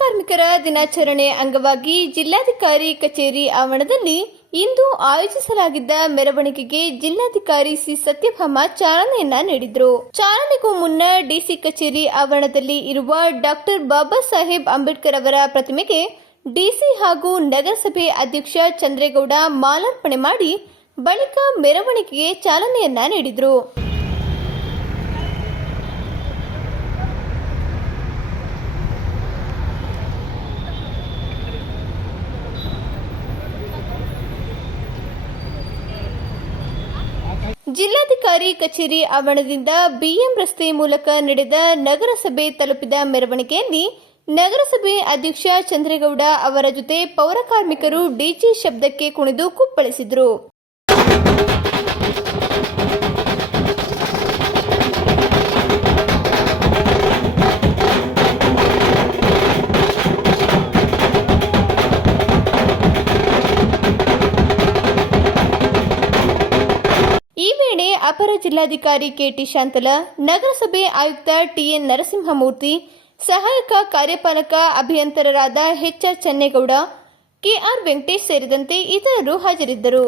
ಕಾರ್ಮಿಕರ ದಿನಾಚರಣೆ ಅಂಗವಾಗಿ ಜಿಲ್ಲಾಧಿಕಾರಿ ಕಚೇರಿ ಆವರಣದಲ್ಲಿ ಇಂದು ಆಯೋಜಿಸಲಾಗಿದ್ದ ಮೆರವಣಿಗೆಗೆ ಜಿಲ್ಲಾಧಿಕಾರಿ ಸಿ ಸತ್ಯಭಾಮ ಚಾಲನೆಯನ್ನ ನೀಡಿದರು. ಚಾಲನೆಗೂ ಮುನ್ನ ಡಿಸಿ ಕಚೇರಿ ಆವರಣದಲ್ಲಿ ಇರುವ ಡಾಕ್ಟರ್ ಬಾಬಾ ಸಾಹೇಬ್ ಅಂಬೇಡ್ಕರ್ ಅವರ ಪ್ರತಿಮೆಗೆ ಡಿಸಿ ಹಾಗೂ ನಗರಸಭೆ ಅಧ್ಯಕ್ಷ ಚಂದ್ರೇಗೌಡ ಮಾಲಾರ್ಪಣೆ ಮಾಡಿ ಬಳಿಕ ಮೆರವಣಿಗೆಗೆ ಚಾಲನೆಯನ್ನ ನೀಡಿದರು. ಜಿಲ್ಲಾಧಿಕಾರಿ ಕಚೇರಿ ಆವರಣದಿಂದ ಬಿಎಂ ರಸ್ತೆ ಮೂಲಕ ನಡೆದ ನಗರಸಭೆ ತಲುಪಿದ ಮೆರವಣಿಗೆಯಲ್ಲಿ ನಗರಸಭೆ ಅಧ್ಯಕ್ಷ ಚಂದ್ರೇಗೌಡ ಅವರ ಜೊತೆ ಪೌರಕಾರ್ಮಿಕರು ಡಿಜೆ ಶಬ್ದಕ್ಕೆ ಕುಣಿದು ಕುಪ್ಪಳಿಸಿದರು. ಈ ವೇಳೆ ಅಪರ ಜಿಲ್ಲಾಧಿಕಾರಿ ಕೆಟಿ ಶಾಂತಲಾ, ನಗರಸಭೆ ಆಯುಕ್ತ ಟಿಎನ್ ನರಸಿಂಹಮೂರ್ತಿ, ಸಹಾಯಕ ಕಾರ್ಯಪಾಲಕ ಅಭಿಯಂತರರಾದ ಎಚ್ಆರ್ ಚೆನ್ನೇಗೌಡ, ಕೆಆರ್ ವೆಂಕಟೇಶ್ ಸೇರಿದಂತೆ ಇತರರು ಹಾಜರಿದ್ದರು.